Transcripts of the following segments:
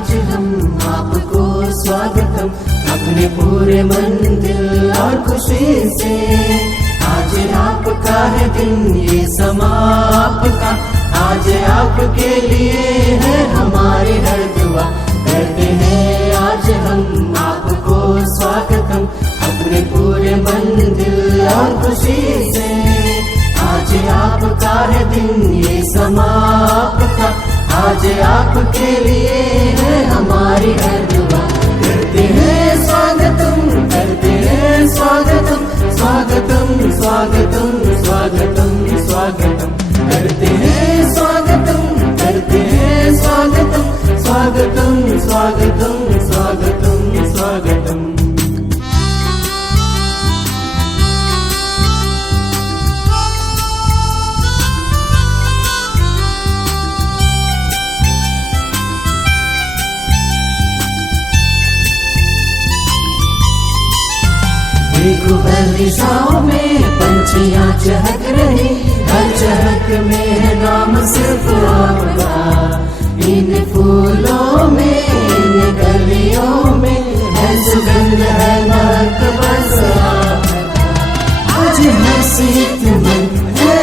आज हम आपको स्वागतम अपने पूरे मन दिल और खुशी से। आज आपका है दिन, ये समा आपका, आज आपके लिए है हमारी हर दुआ। करते हैं आज हम आपको स्वागतम अपने पूरे मन दिल और खुशी से। आज आपका है दिन, ये समा आपका, आज आपके लिए है हमारी हर दुआ। करते हैं स्वागतम, करते हैं स्वागतम, स्वागतम स्वागतम स्वागतम स्वागतम। करते हैं स्वागतम, करते हैं स्वागतम, स्वागतम स्वागतम स्वागतम स्वागतम। देखो हर दिशाओं में पंछियाँ चहक रही, हर चहक में है नाम सिर्फ आपका। इन फूलों में, इन गलियों में है सुगंध, है महक बस आपका। आज है सीत मन, है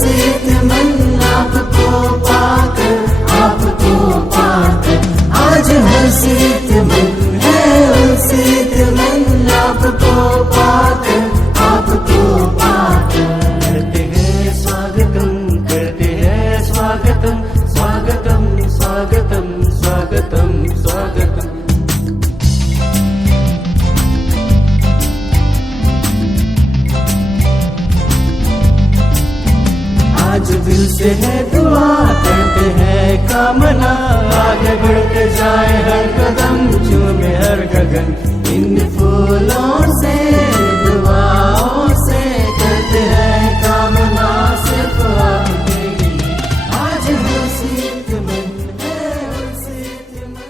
सीत मन आपको पाकर, आपको पाकर। आज है सीत मन, है सीत मन आपको पाकर, आपको पाकर। करते हैं स्वागतम, करते हैं स्वागतम, स्वागतम स्वागतम स्वागतम स्वागतम। आज दिल से है दुआ, करते हैं कामना, आगे बढ़ते जाए हर कदम, झूमे हर गगन। इन फूलों से, दुआओं से करते हैं कामना सिर्फ आपके लिए। आज है सीत मन, है सीत मन।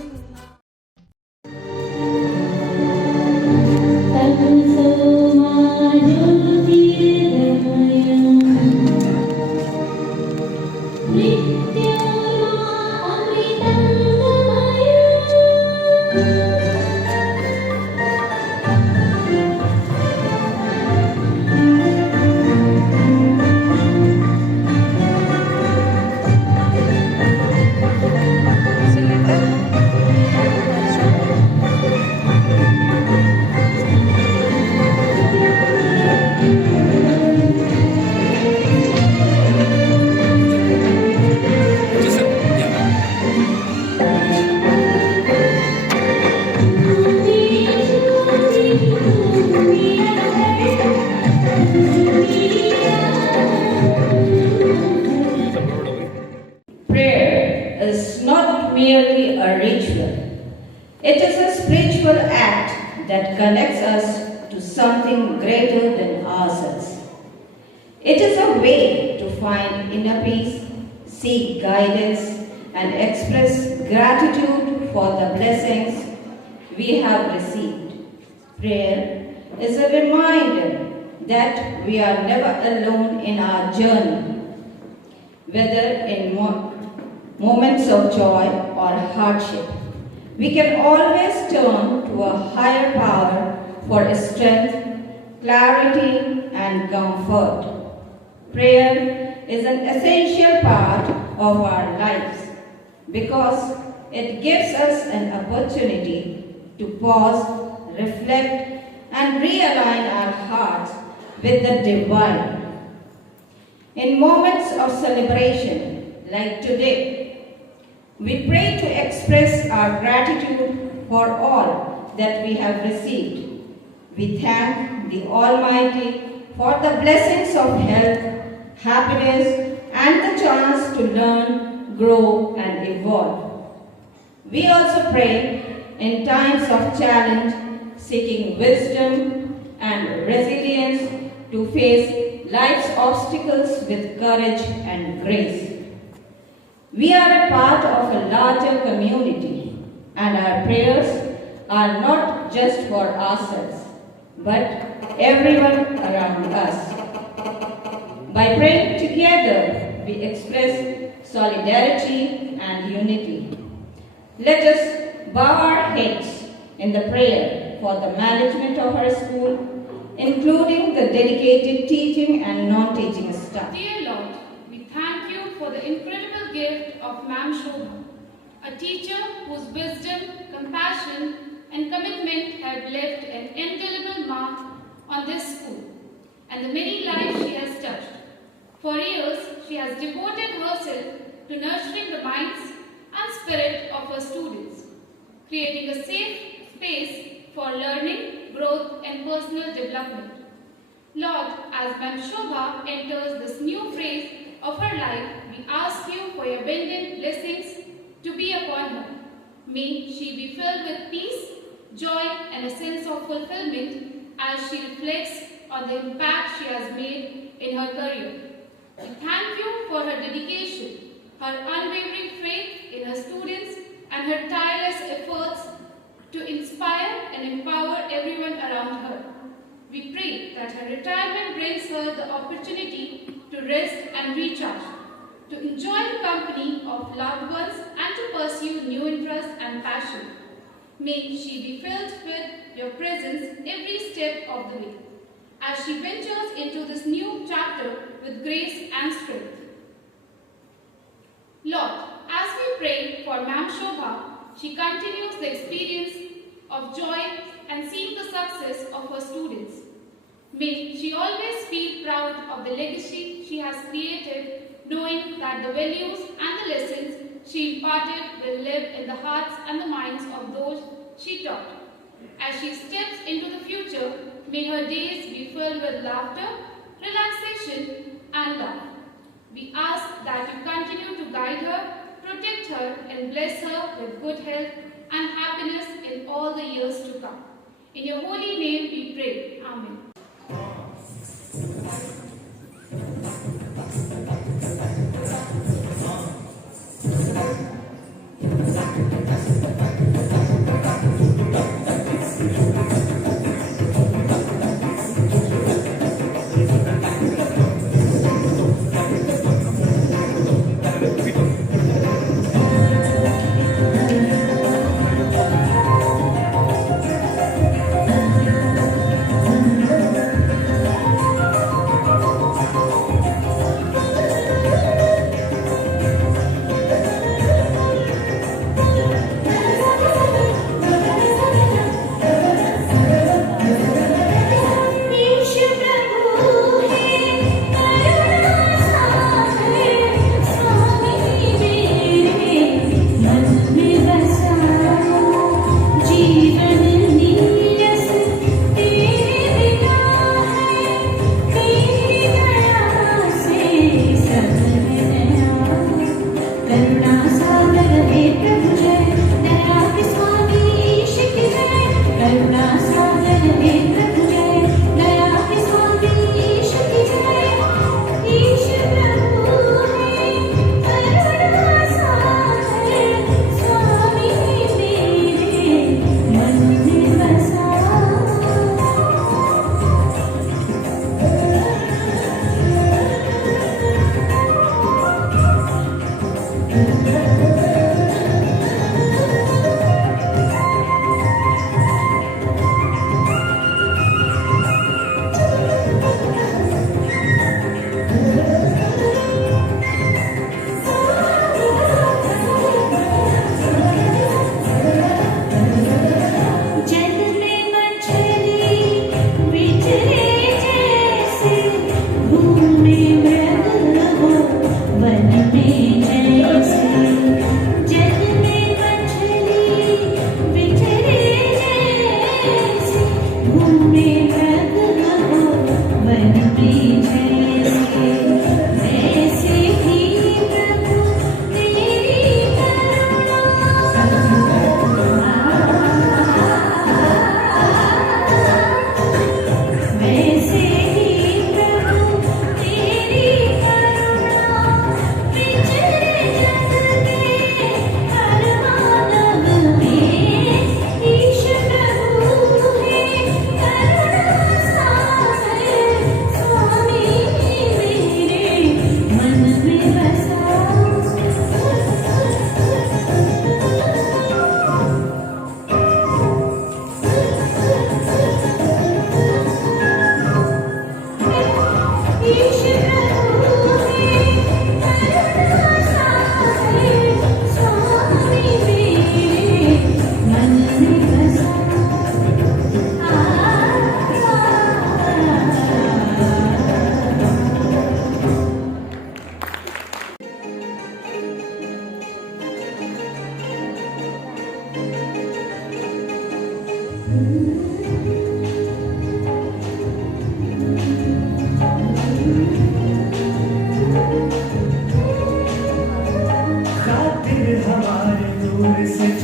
Is not merely a ritual. It is a spiritual act that connects us to something greater than ourselves. It is a way to find inner peace, seek guidance, and express gratitude for the blessings we have received. Prayer is a reminder that we are never alone in our journey, whether in moments of joy or hardship. We can always turn to a higher power for strength, clarity, and comfort. Prayer is an essential part of our lives because it gives us an opportunity to pause, reflect, and realign our hearts with the divine. In moments of celebration like today, we pray to express our gratitude for all that we have received. We thank the Almighty for the blessings of health, happiness, and the chance to learn, grow, and evolve. We also pray in times of challenge, seeking wisdom and resilience to face life's obstacles with courage and grace. We are a part of a larger community, and our prayers are not just for ourselves, but everyone around us. By praying together, we express solidarity and unity. Let us bow our heads in the prayer for the management of our school, including the dedicated teaching and non-teaching staff. Dear Lord, we thank you for the incredible gift of Ma'am Shobha, a teacher whose wisdom, compassion, and commitment have left an indelible mark on this school and the many lives she has touched. For years, she has devoted herself to nurturing the minds and spirit of her students, creating a safe space for learning, growth, and personal development. Lord, as Ma'am Shobha enters this new phase of her life, we ask you for your abundant blessings to be upon her. May she be filled with peace, joy, and a sense of fulfillment as she reflects on the impact she has made in her career. We thank you for her dedication, her unwavering faith in her students, and her tireless efforts to inspire and empower everyone around her. We pray that her retirement brings her the opportunity to rest and recharge, to enjoy the company of loved ones, and to pursue new interests and passion. May she be filled with your presence every step of the way, as she ventures into this new chapter with grace and strength. Lord, as we pray for Ma'am Shobha, she continues the experience of joy and seeing the success of her students. May she always feel proud of the legacy she has created, knowing that the values and the lessons she imparted will live in the hearts and the minds of those she taught. As she steps into the future, may her days be filled with laughter, relaxation, and love. We ask that you continue to guide her, protect her, and bless her with good health and happiness in all the years to come. In your holy name we pray. Amen.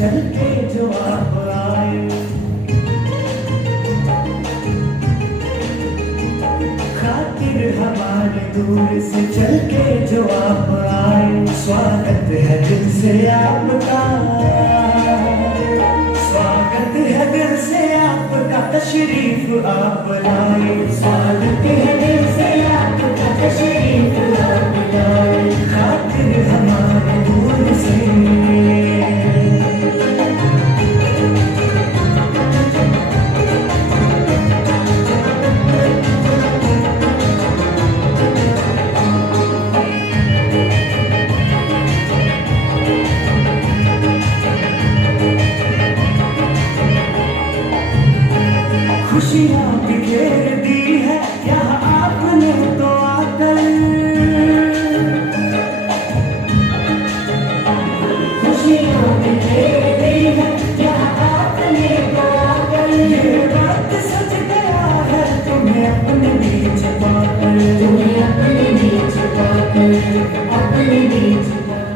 चल के जो आप आए, खातिर हमारे दूर से चल के जो आप आए, स्वागत है दिल से आपका, स्वागत है दिल से आपका, तशरीफ आप लाए, स्वागत है दिल से आपका, तशरीफ आप लाए, खातिर हमारे दूर से। खुशियाँ बिखेर दी है यहाँ आपने तो आकर, खुशियाँ बिखेर दी है यहाँ आपने तो आकर, ये रात सज गया है तुम्हें अपने बीच पाकर, तुम्हें अपने बीच पाकर, अपने बीच पाकर।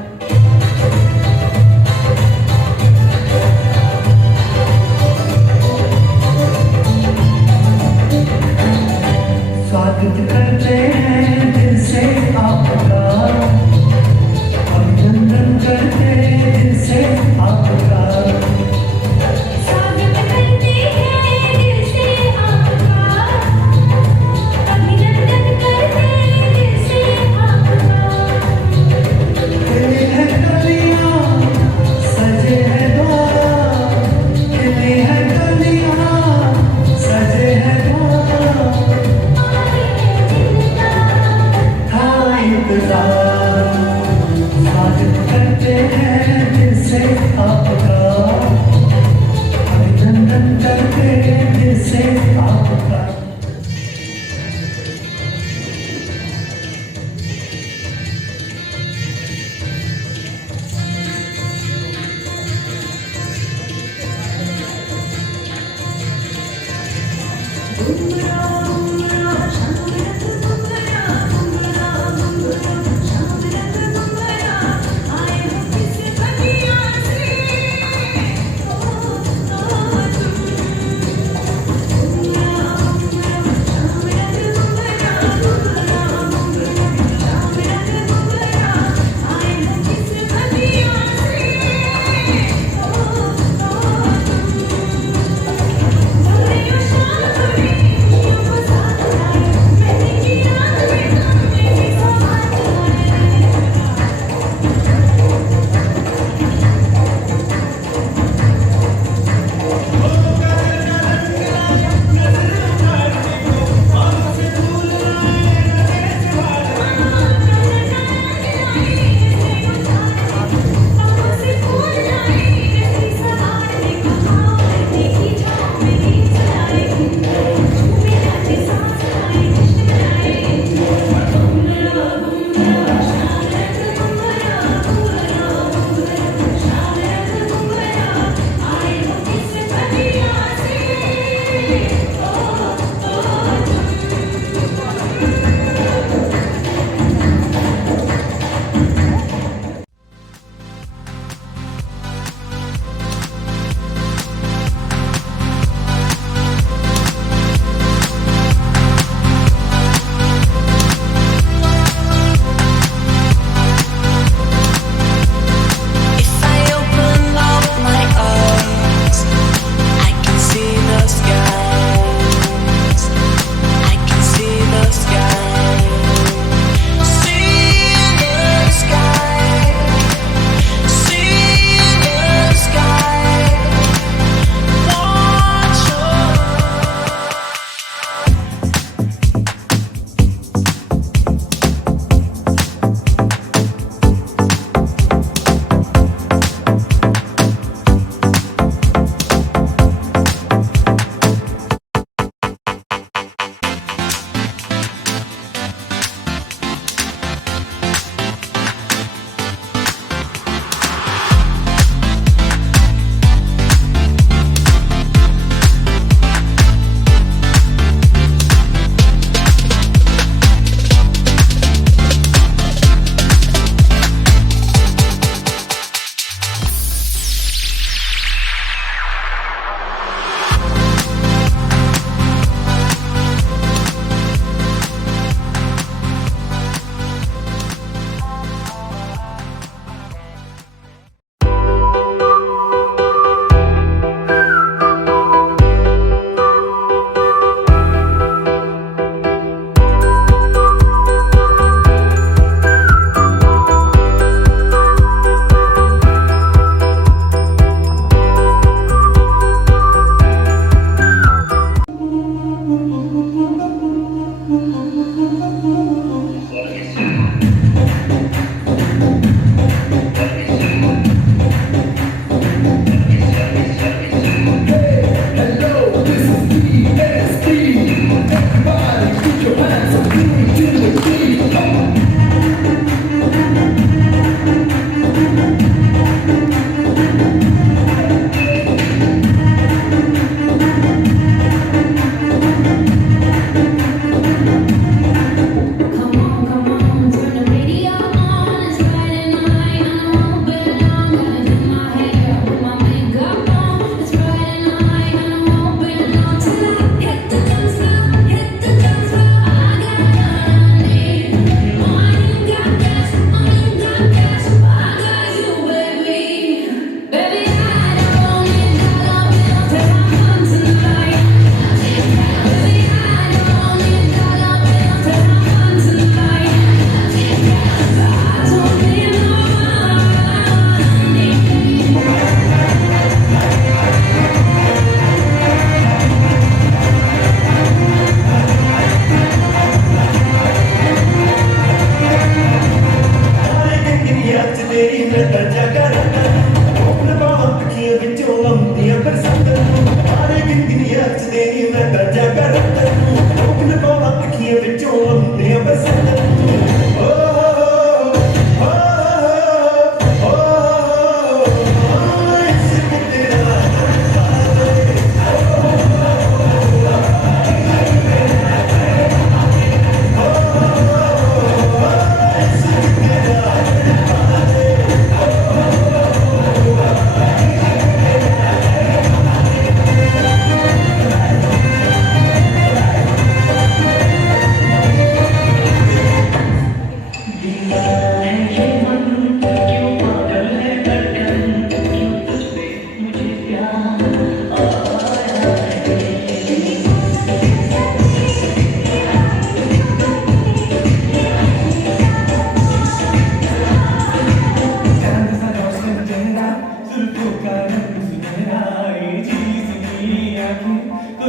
स्वागत करते हैं दिल से आपका, अभिनंदन करते हैं दिल से आपका, स्वागत करते हैं दिल से आपका, अभिनंदन करते हैं दिल से आपका। खिली है कलियां सजे हैं द्वार, खिली है कलियां सजे हैं द्वार, स्वागत करते हैं दिल से आपका, अभिनंदन करते हैं दिल से आपका।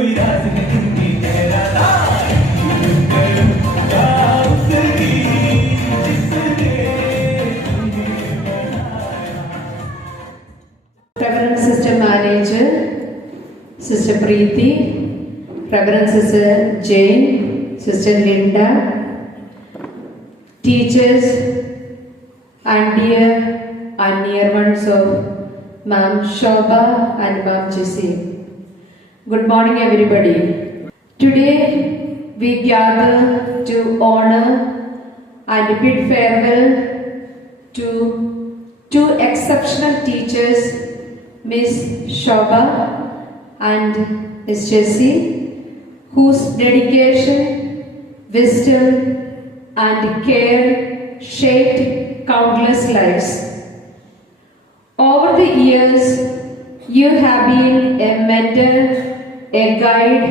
कोई राज नहीं तेरा करूं क्या उसकी जिसने Reverend Sister Manager, Sister Preeti, Reverend Sister Jane, Sister Linda, teachers and dear and near ones of Ma'am Shobha and Ma'am Jessie. Good morning everybody. Today we gather to honor and bid farewell to two exceptional teachers, Miss Shobha and Miss Jessie, whose dedication, wisdom and care shaped countless lives. Over the years, you have been a mentor, a guide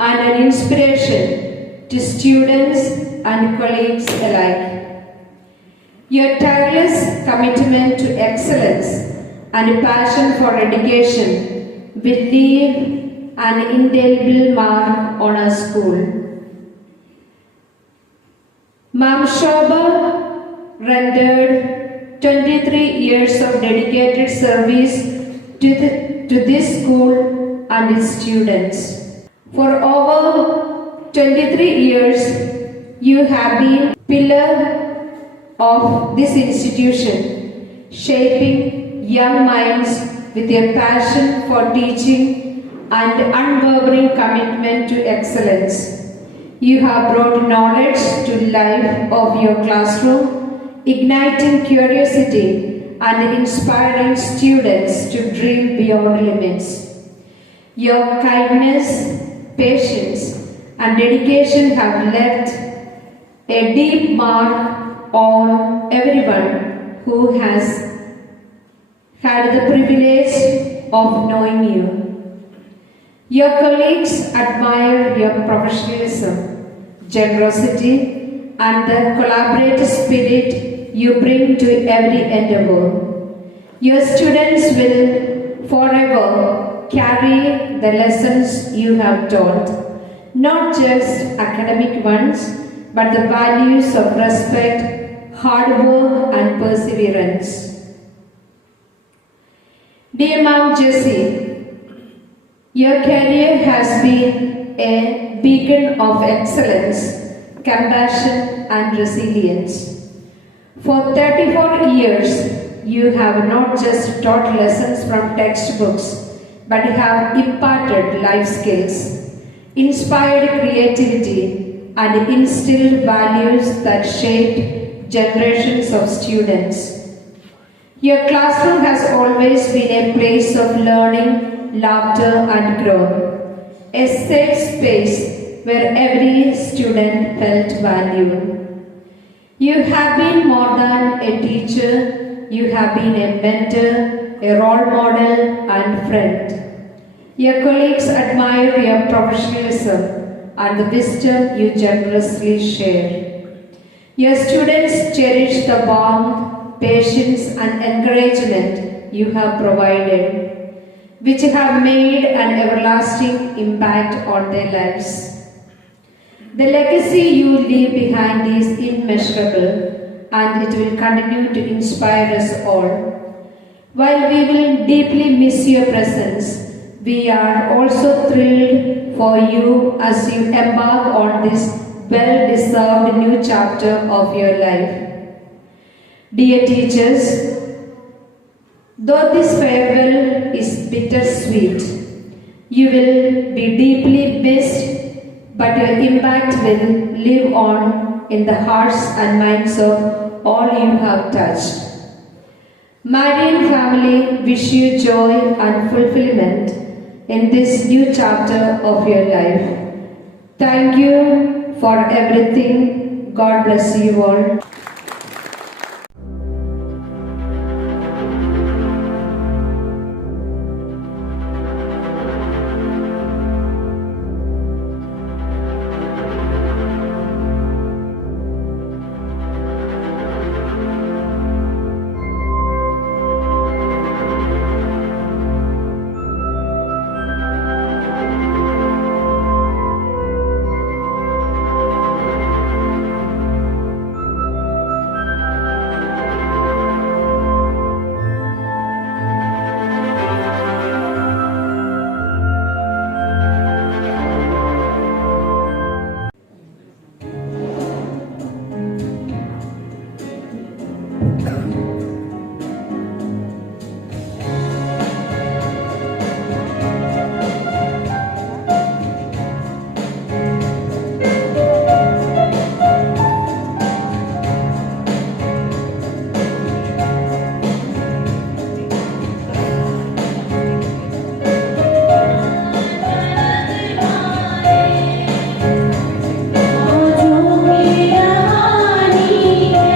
and an inspiration to students and colleagues alike. Your tireless commitment to excellence and passion for education will leave an indelible mark on our school. Ma'am Shobha rendered 23 years of dedicated service to this school and its students. For over 23 years, you have been pillar of this institution, shaping young minds with your passion for teaching and unwavering commitment to excellence. You have brought knowledge to life of your classroom, igniting curiosity and inspiring students to dream beyond limits. Your kindness, patience, and dedication have left a deep mark on everyone who has had the privilege of knowing you. Your colleagues admire your professionalism, generosity, and the collaborative spirit you bring to every endeavor. Your students will forever carry the lessons you have taught, not just academic ones, but the values of respect, hard work, and perseverance. Dear Ma'am Jessie, your career has been a beacon of excellence, compassion, and resilience. For 34 years, you have not just taught lessons from textbooks, but have imparted life skills, inspired creativity, and instilled values that shaped generations of students. Your classroom has always been a place of learning, laughter, and growth, a safe space where every student felt valued. You have been more than a teacher, you have been a mentor, a role model and friend. Your colleagues admire your professionalism and the wisdom you generously share. Your students cherish the warmth, patience and encouragement you have provided, which have made an everlasting impact on their lives. The legacy you leave behind is immeasurable and it will continue to inspire us all. While we will deeply miss your presence, we are also thrilled for you as you embark on this well-deserved new chapter of your life. Dear teachers, though this farewell is bittersweet, you will be deeply missed, but your impact will live on in the hearts and minds of all you have touched. Marian family wish you joy and fulfillment in this new chapter of your life. Thank you for everything. God bless you all. जो मेरा हानी है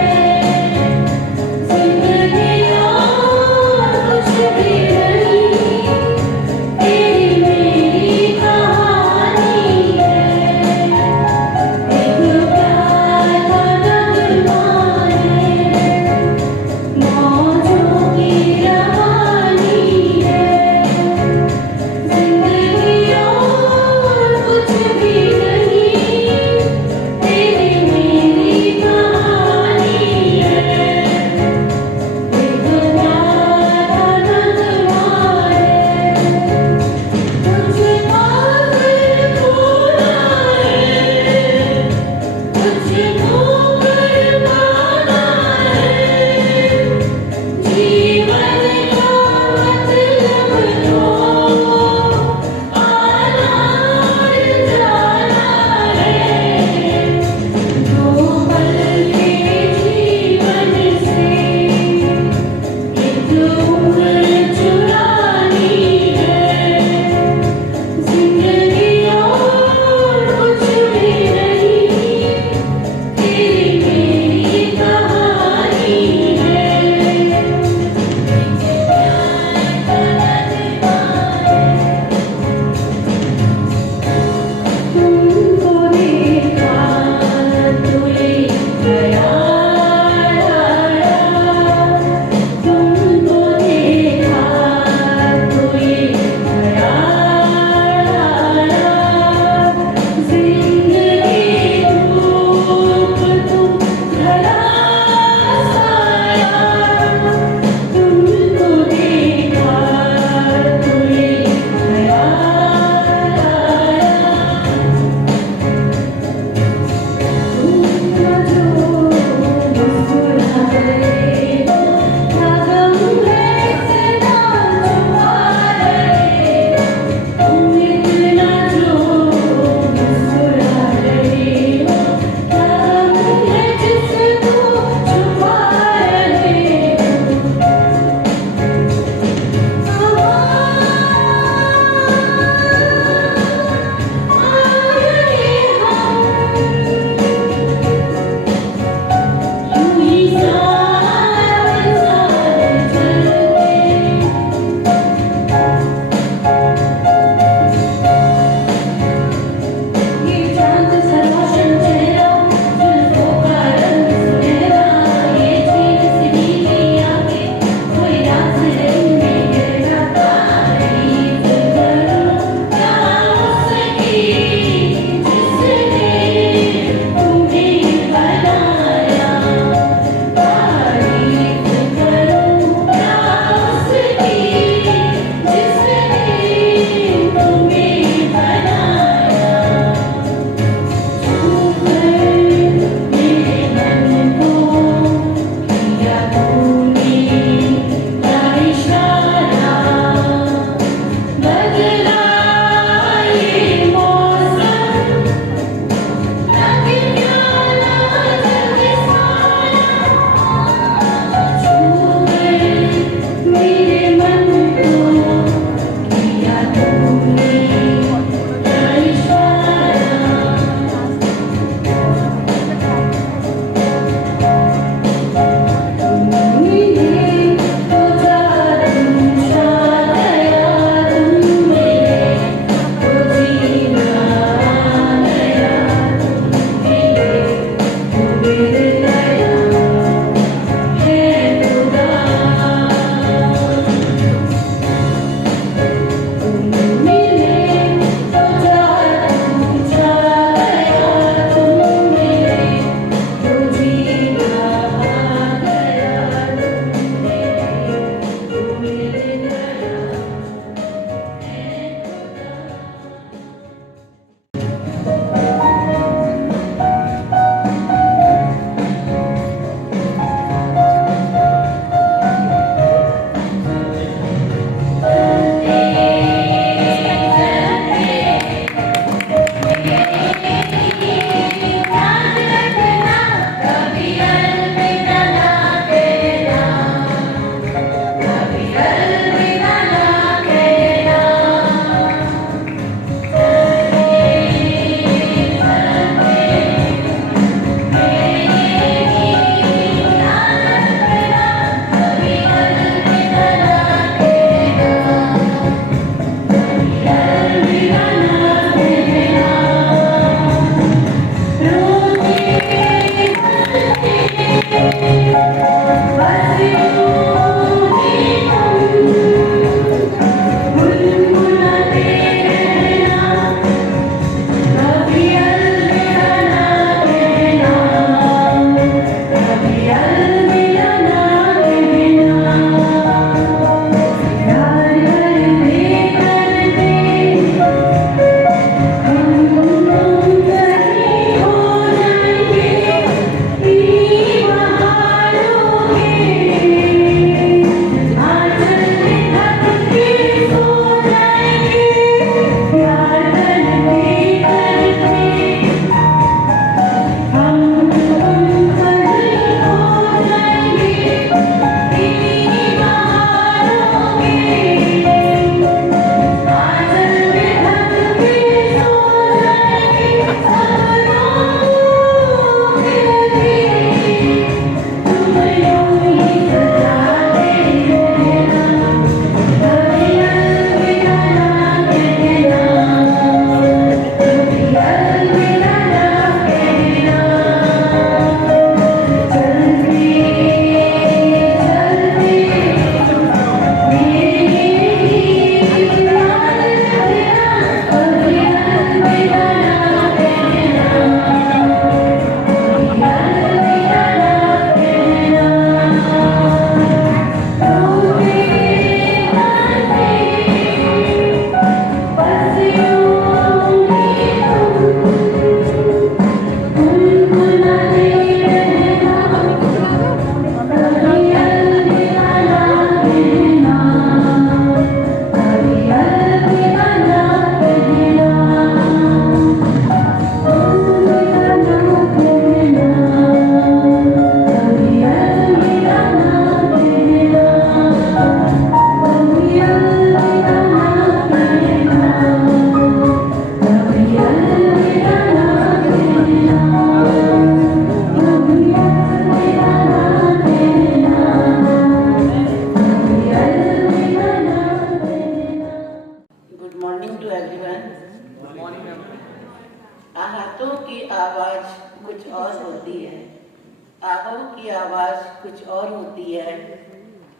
कुछ और होती है,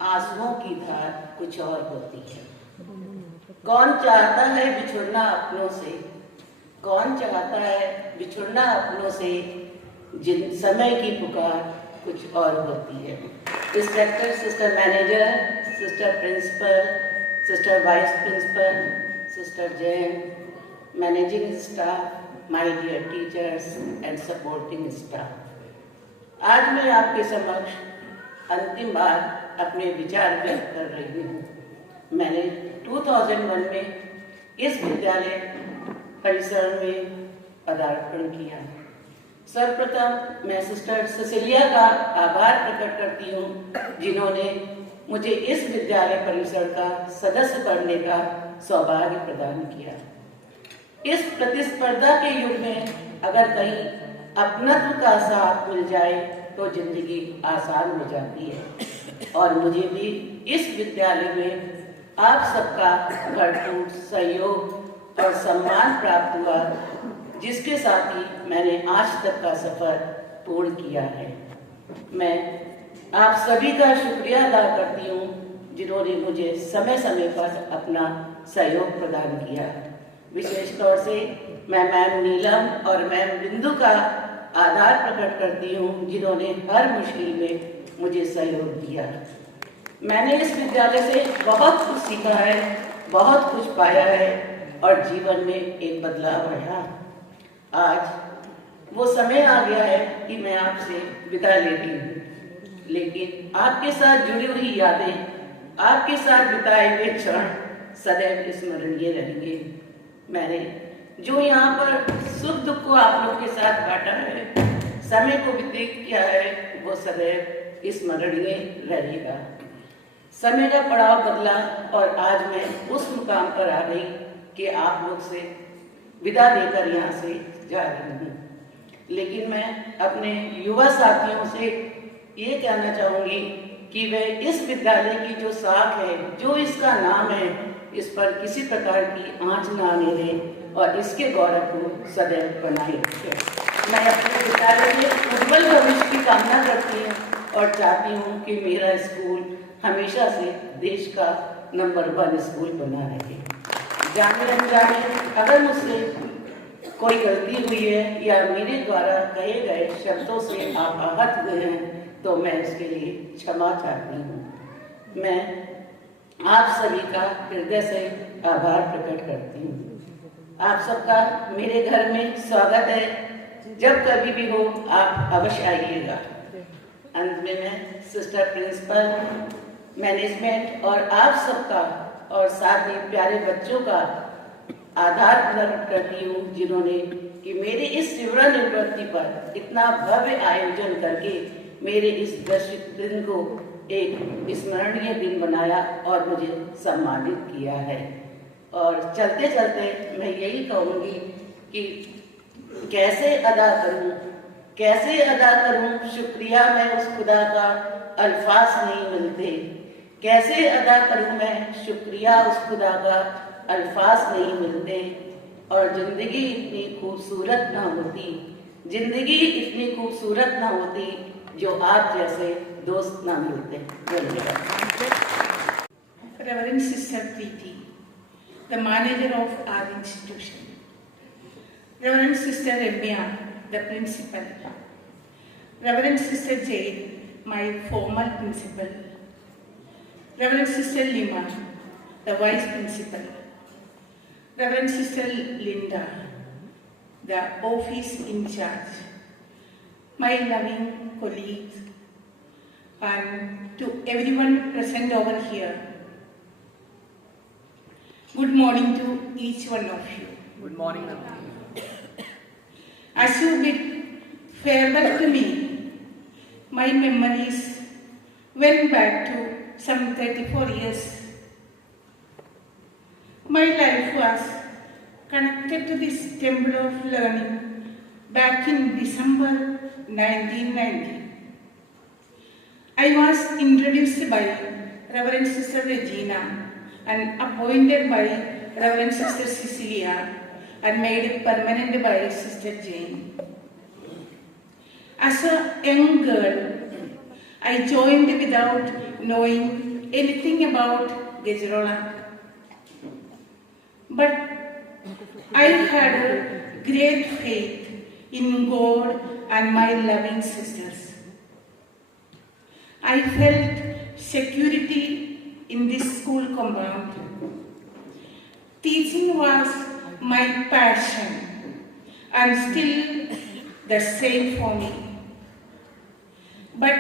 आंसुओं की धार कुछ और होती है। कौन चाहता है बिछुड़ना अपनों से, कौन चाहता है बिछुड़ना अपनों से, जिन समय की पुकार कुछ और होती है। Respected sister manager, sister principal, sister vice principal, sister Jain, managing staff, my dear teachers and supporting staff, आज मैं आपके समक्ष अंतिम बार अपने विचार व्यक्त कर रही हूँ। मैंने 2001 में इस विद्यालय परिसर में पदार्पण किया। सर्वप्रथम मैं सिस्टर सिसिलिया का आभार प्रकट करती हूँ, जिन्होंने मुझे इस विद्यालय परिसर का सदस्य बनने का सौभाग्य प्रदान किया। इस प्रतिस्पर्धा के युग में अगर कहीं अपनत्व का साथ मिल जाए तो जिंदगी आसान हो जाती है, और मुझे भी इस विद्यालय में आप सबका भरपूर सहयोग और सम्मान प्राप्त हुआ, जिसके साथ ही मैंने आज तक का सफर पूर्ण किया है। मैं आप सभी का शुक्रिया अदा करती हूँ, जिन्होंने मुझे समय समय पर अपना सहयोग प्रदान किया। विशेष तौर से मैं मैम नीलम और मैम बिंदु का आभार प्रकट करती हूँ, जिन्होंने हर मुश्किल में मुझे सहयोग दिया। मैंने इस विद्यालय से बहुत कुछ सीखा है, बहुत कुछ पाया है और जीवन में एक बदलाव आया। आज वो समय आ गया है कि मैं आपसे विदा लेती हूँ, लेकिन आपके साथ जुड़ी हुई यादें, आपके साथ बिताए हुए क्षण सदैव स्मरणीय रहेंगे। मैंने जो यहाँ पर सुख दुख को आप लोग के साथ बांटा है, समय को व्यतीत किया है, वो सदैव स्मरणीय रहेगा। समय का पड़ाव बदला और आज मैं उस मुकाम पर आ गई कि आप लोग से विदा लेकर यहाँ से जा रही हूँ। लेकिन मैं अपने युवा साथियों से ये कहना चाहूँगी कि वे इस विद्यालय की जो साख है, जो इसका नाम है, इस पर किसी प्रकार की आंच ना आने दें और इसके गौरव को सदैव बनाए रखें। मैं अपने विद्यालय के उज्जवल भविष्य की कामना करती हूँ और चाहती हूँ कि मेरा स्कूल हमेशा से देश का नंबर 1 स्कूल बना रहे। जाने अनजाने अगर मुझसे कोई गलती हुई है या मेरे द्वारा कहे गए शब्दों से आप आहत हुए हैं, तो मैं इसके लिए क्षमा चाहती हूँ। मैं आप सभी का हृदय से आभार प्रकट करती हूँ। आप सबका मेरे घर में स्वागत है। जब कभी भी हो आप अवश्य आइएगा। अंत में मैं सिस्टर प्रिंसिपल, मैनेजमेंट और आप सबका और साथ ही प्यारे बच्चों का आभार प्रकट करती हूँ, जिन्होंने कि मेरे इस शिवरा निवृत्ति पर इतना भव्य आयोजन करके मेरे इस दर्शक दिन को एक स्मरणीय दिन बनाया और मुझे सम्मानित किया है। और चलते चलते मैं यही कहूँगी कि कैसे अदा करूँ शुक्रिया मैं उस खुदा का, अल्फाज नहीं मिलते। कैसे अदा करूँ मैं शुक्रिया उस खुदा का, अल्फाज नहीं मिलते। और जिंदगी इतनी खूबसूरत ना होती, जिंदगी इतनी खूबसूरत ना होती जो आप जैसे दोस्त ना मिलते। Reverend Sister Preeti, the manager of our institution. Reverend Sister Remya, the principal. Reverend Sister Jane, my former principal. Reverend Sister Lima, the vice principal. Reverend Sister Linda, the office in charge. My loving colleagues, and to everyone present over here, good morning to each one of you. Good morning, ma'am. As you bid farewell to me, my memories went back to some 34 years. My life was connected to this temple of learning back in December 1990. I was introduced by Reverend Sister Regina and appointed by Reverend Sister Cecilia and made permanent by Sister Jane. As a young girl, I joined without knowing anything about Gajarola. But I had a great faith in God and my loving sisters. I felt security in this school compound. Teaching was my passion and still the same for me. But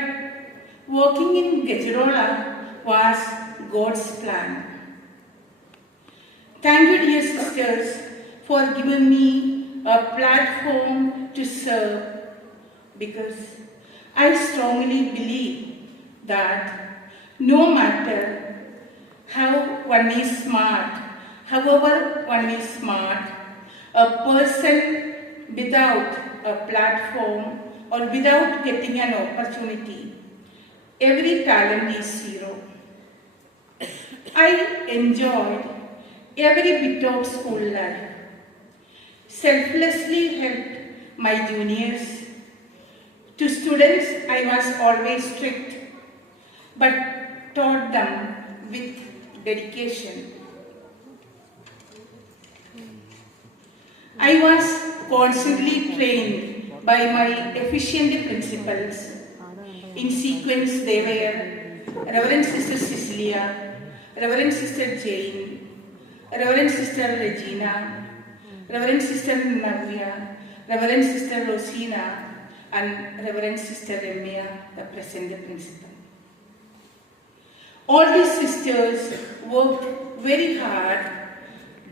working in Gajarola was God's plan. Thank you, dear sisters, for giving me a platform to serve, because I strongly believe that no matter however one is smart, a person without a platform or without getting an opportunity, every talent is zero. I enjoyed every bit of school life, selflessly helped my juniors. To students, I was always strict, but taught them with dedication. I was constantly trained by my efficient principals. In sequence, they were Reverend Sister Cecilia, Reverend Sister Jane, Reverend Sister Regina, Reverend Sister Navya, Reverend Sister Rosina, and Reverend Sister Remia, the present principal. All these sisters worked very hard,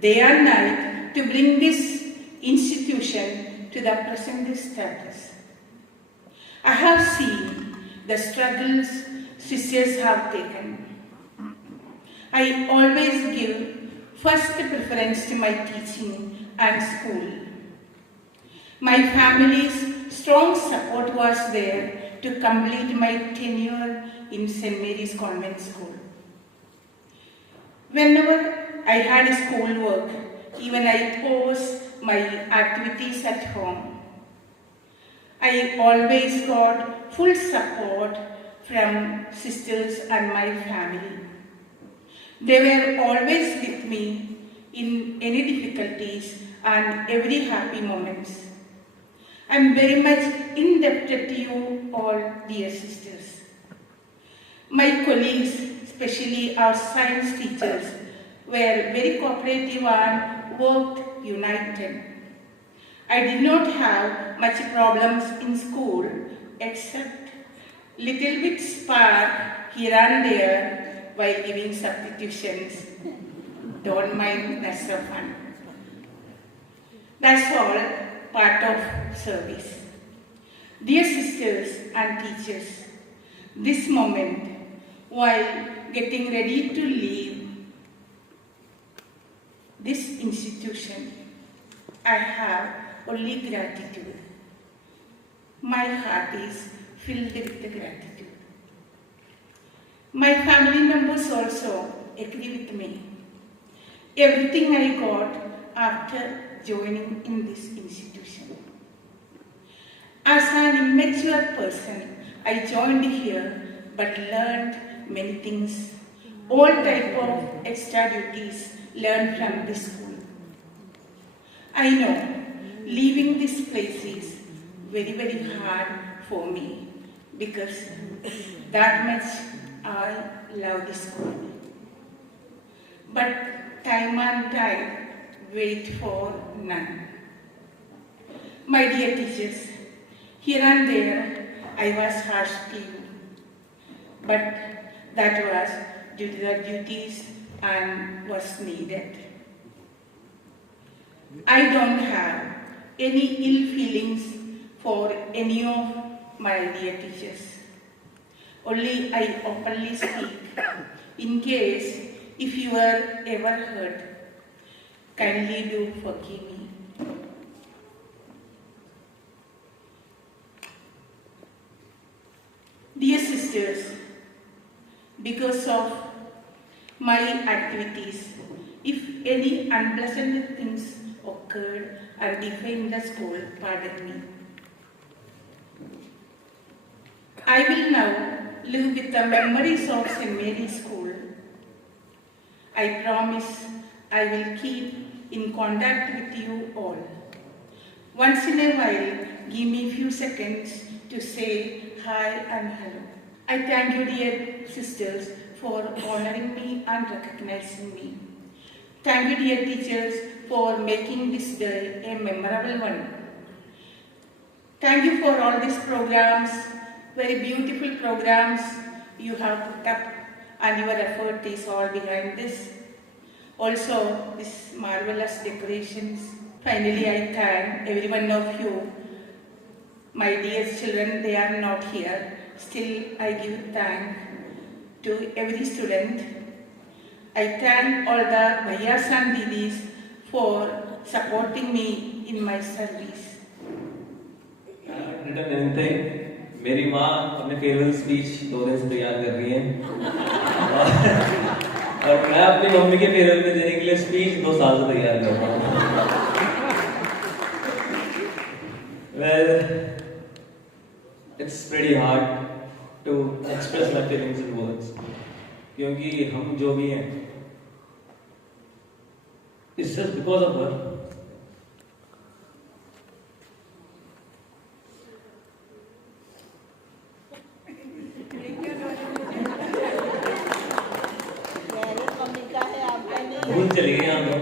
day and night, to bring this institution to the present status. I have seen the struggles sisters have taken. I always give first preference to my teaching and school. My family's strong support was there to complete my tenure in St. Mary's Convent School. Whenever I had schoolwork, even I posed my activities at home, I always got full support from sisters and my family. They were always with me in any difficulties and every happy moments. I am very much indebted to you all, dear sisters. My colleagues, especially our science teachers, were very cooperative and worked united. I did not have much problems in school except little bit spark here and there while giving substitutions. Don't mind, that's so fun. That's all part of service. Dear sisters and teachers, this moment while getting ready to leave this institution, I have only gratitude. My heart is filled with gratitude. My family members also agree with me. Everything I got after joining in this institution. As an immature person, I joined here but learned many things. All type of extra duties learned from this school. I know leaving this place is very, very hard for me because that much I love this school. But time and tide wait for none. My dear teachers, here and there I was harsh to you, but that was due to the duties and was needed. I don't have any ill feelings for any of my dear teachers. Only I openly speak in case if you were ever hurt, kindly do forgive me. Dear sisters, because of my activities, if any unpleasant things occurred and defamed the school, pardon me. I will now live with the memories of St. Mary's School. I promise I will keep in contact with you all. Once in a while, give me a few seconds to say hi and hello. I thank you, dear sisters, for honoring me and recognizing me. Thank you, dear teachers, for making this day a memorable one. Thank you for all these programs, very beautiful programs you have put up, and your effort is all behind this. Also, these marvelous decorations. Finally, I thank every one of you. My dear children, they are not here. Still, I give thanks to every student. I thank all the Bhaiyas and Didis for supporting me in my service. Return anything मेरी माँ अपने farewell speech 2 दिन से तैयार कर रही है और मैं अपनी मम्मी के फेयरवेल में देने के लिए स्पीच 2 साल से तैयार कर रहा हूँ। Well, it's pretty hard to express my feelings in words क्योंकि हम जो भी हैं it's just because of her. भूल चली गई आप लोग।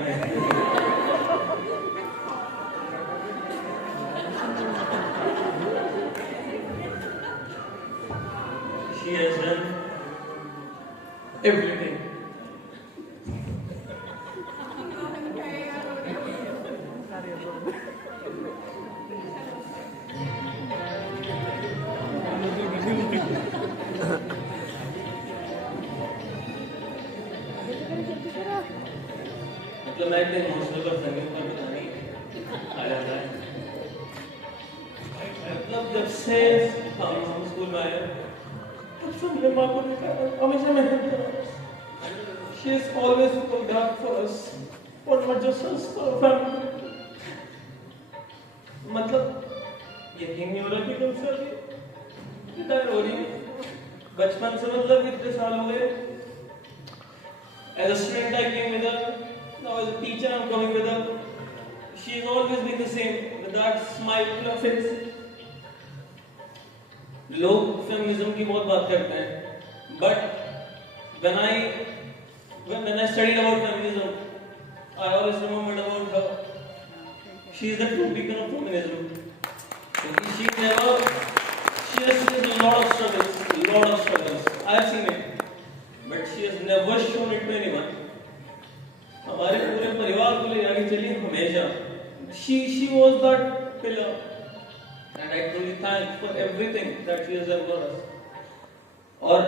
She has done everything. मतलब मैं इतने इमोशनल और संगीत पर पता नहीं आ जाता है। मतलब जब से हम स्कूल में आए तब से मेरे माँ को देखा हमेशा मेहनत करा। She is always worked hard for us, for not just us, for our family. मतलब यकीन नहीं हो रहा कि कब से अभी रिटायर हो रही है। बचपन से मतलब इतने साल हो गए। As a student I came with her. Now as a teacher I'm coming with her. She's always been the same, with that smile on her face. लोग फेमिनिज्म की बहुत बात करते हैं, but when I studied about feminism, I always remembered about her. She is the true beacon of feminism. She has seen a lot of struggles. I have seen it, but she has never shown it to anyone. हमारे पूरे परिवार को ले जाके चली हमेशा। She was that pillar, and I truly thank for everything that she has done for us. और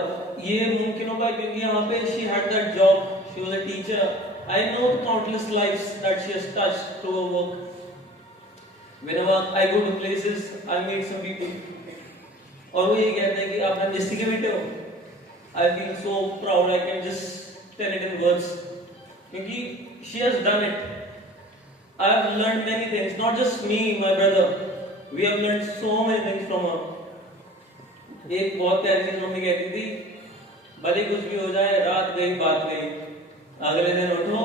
ये मुमकिन होगा क्योंकि यहाँ पे she had that job, she was a teacher. I know the countless lives that she has touched through her work. Whenever I go to places, I meet some people, और वो ये कहते हैं कि आप राजस्थान के बेटे हो। I feel so proud. I can just tell it in words. क्योंकि she has done it. I have learned many things, not just me, my brother. We have learned so many things from her. एक बहुत प्यारी चीज mummy कहती थी, भले कुछ भी हो जाए, रात गई बात गई, अगले दिन उठो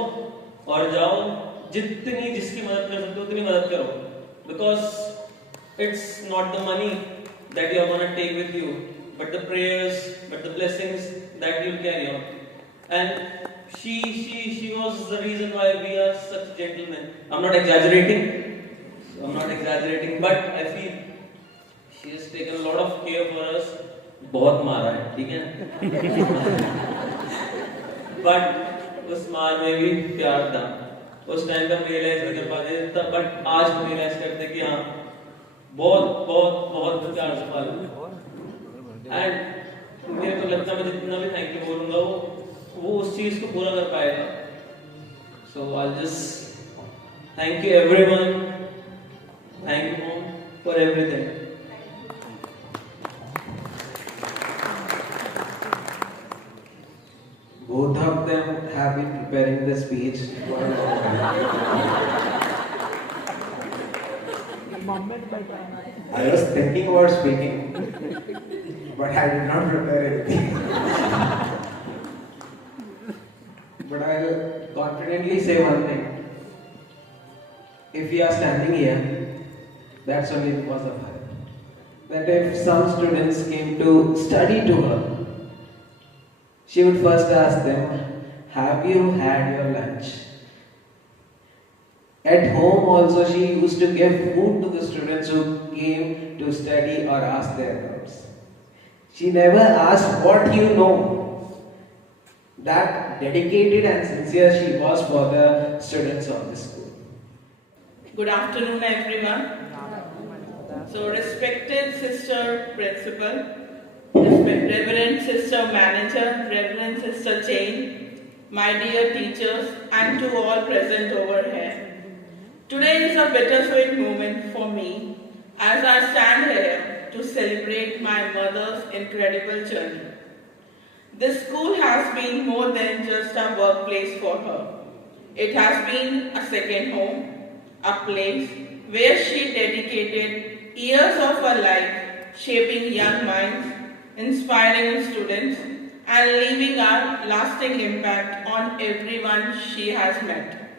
और जाओ, जितनी जिसकी मदद कर सकते हो उतनी मदद करो. Because it's not the money that you are gonna take with you, but the prayers, but the blessings that you'll carry on. And she was the reason why we are such gentlemen. I'm not exaggerating, but I feel she has taken a lot of care for us. बहुत मारा है, ठीक है? But उस मार में भी प्यार था. उस टाइम पे हम रियलाइज नहीं कर पाते थे, but आज हम रियलाइज करते कि हाँ, बहुत प्यार से पाला. And मेरे को लगता है मैं जितना भी थैंक यू बोलूँगा वो उस चीज को पूरा कर पाएगा. So I'll just thank you everyone. Thank you mom for everything. Both of them have been preparing the speech for a long time. I was thinking about speaking, but I did not prepare anything. But I'll confidently say one thing. If we are standing here, that's only because of her. That if some students came to study to her, she would first ask them, have you had your lunch? At home also she used to give food to the students who came to study or ask their doubts. She never asked what you know. That dedicated and sincere she was for the students of the school. Good afternoon, everyone. So, respected sister principal, Reverend Sister Manager, Reverend Sister Jane, my dear teachers, and to all present over here. Today is a bittersweet moment for me as I stand here to celebrate my mother's incredible journey. This school has been more than just a workplace for her. It has been a second home, a place where she dedicated years of her life shaping young minds, inspiring students, and leaving a lasting impact on everyone she has met.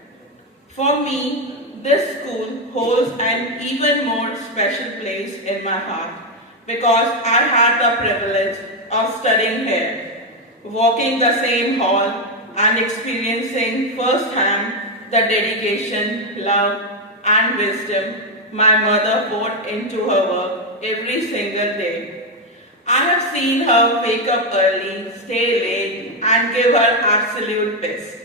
For me, this school holds an even more special place in my heart because I had the privilege of studying here, walking the same hall and experiencing firsthand the dedication, love, and wisdom my mother poured into her work every single day. I have seen her wake up early, stay late, and give her absolute best,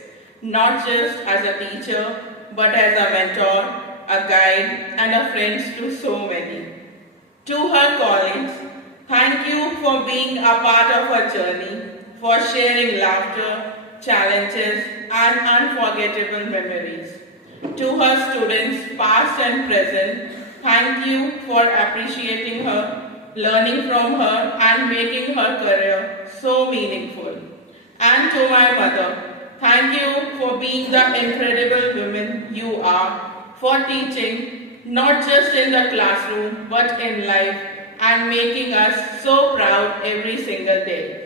not just as a teacher, but as a mentor, a guide, and a friend to so many. To her colleagues, thank you for being a part of her journey, for sharing laughter, challenges, and unforgettable memories. To her students, past and present, thank you for appreciating her, learning from her, and making her career so meaningful. And to my mother, thank you for being the incredible woman you are, for teaching, not just in the classroom, but in life, and making us so proud every single day.